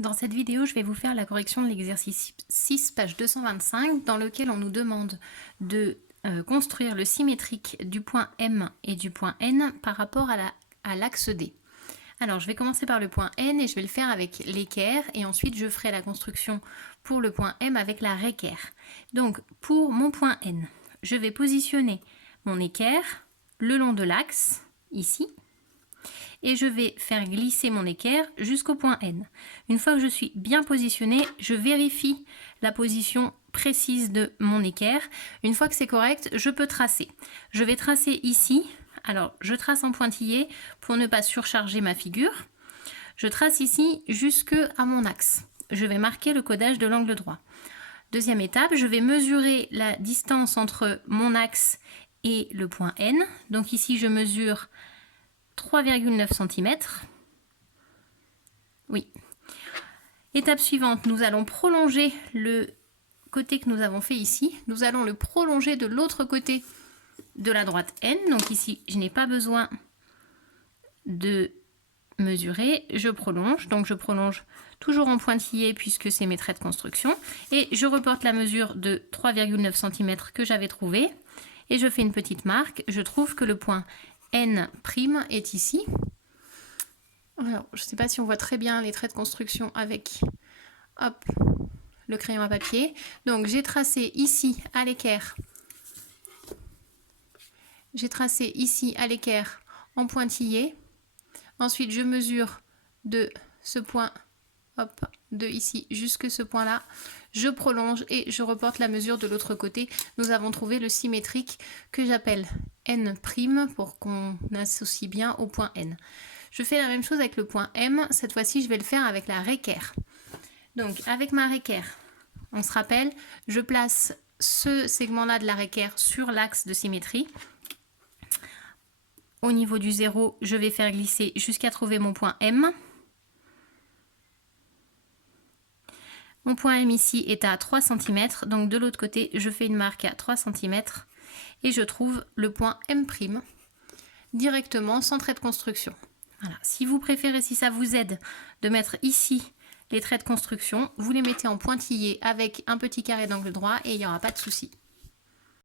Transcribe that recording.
Dans cette vidéo, je vais vous faire la correction de l'exercice 6, page 225, dans lequel on nous demande de construire le symétrique du point M et du point N par rapport à l'axe D. Alors, je vais commencer par le point N et je vais le faire avec l'équerre et ensuite je ferai la construction pour le point M avec la réquerre. Donc, pour mon point N, je vais positionner mon équerre le long de l'axe, ici, et je vais faire glisser mon équerre jusqu'au point N. Une fois que je suis bien positionnée, je vérifie la position précise de mon équerre. Une fois que c'est correct, je peux tracer. Je vais tracer ici. Alors, je trace en pointillé pour ne pas surcharger ma figure. Je trace ici jusque à mon axe. Je vais marquer le codage de l'angle droit. Deuxième étape, je vais mesurer la distance entre mon axe et le point N. Donc ici, je mesure 3,9 cm. Oui. Étape suivante, nous allons prolonger le côté que nous avons fait ici. Nous allons le prolonger de l'autre côté de la droite N. Donc ici, je n'ai pas besoin de mesurer. Je prolonge. Donc je prolonge toujours en pointillé puisque c'est mes traits de construction. Et je reporte la mesure de 3,9 cm que j'avais trouvé. Et je fais une petite marque. Je trouve que le point N' est ici. Alors, je ne sais pas si on voit très bien les traits de construction avec hop, le crayon à papier. Donc, j'ai tracé ici à l'équerre. J'ai tracé ici à l'équerre en pointillé. Ensuite, je mesure de ce point, hop, de ici jusque ce point-là. Je prolonge et je reporte la mesure de l'autre côté. Nous avons trouvé le symétrique que j'appelle N' pour qu'on associe bien au point N. Je fais la même chose avec le point M. Cette fois-ci, je vais le faire avec la réquerre. Donc, avec ma réquerre, on se rappelle, je place ce segment-là de la réquerre sur l'axe de symétrie. Au niveau du 0, je vais faire glisser jusqu'à trouver mon point M. Mon point M ici est à 3 cm, donc de l'autre côté, je fais une marque à 3 cm et je trouve le point M' directement sans trait de construction. Voilà. Si vous préférez, si ça vous aide de mettre ici les traits de construction, vous les mettez en pointillé avec un petit carré d'angle droit et il n'y aura pas de souci.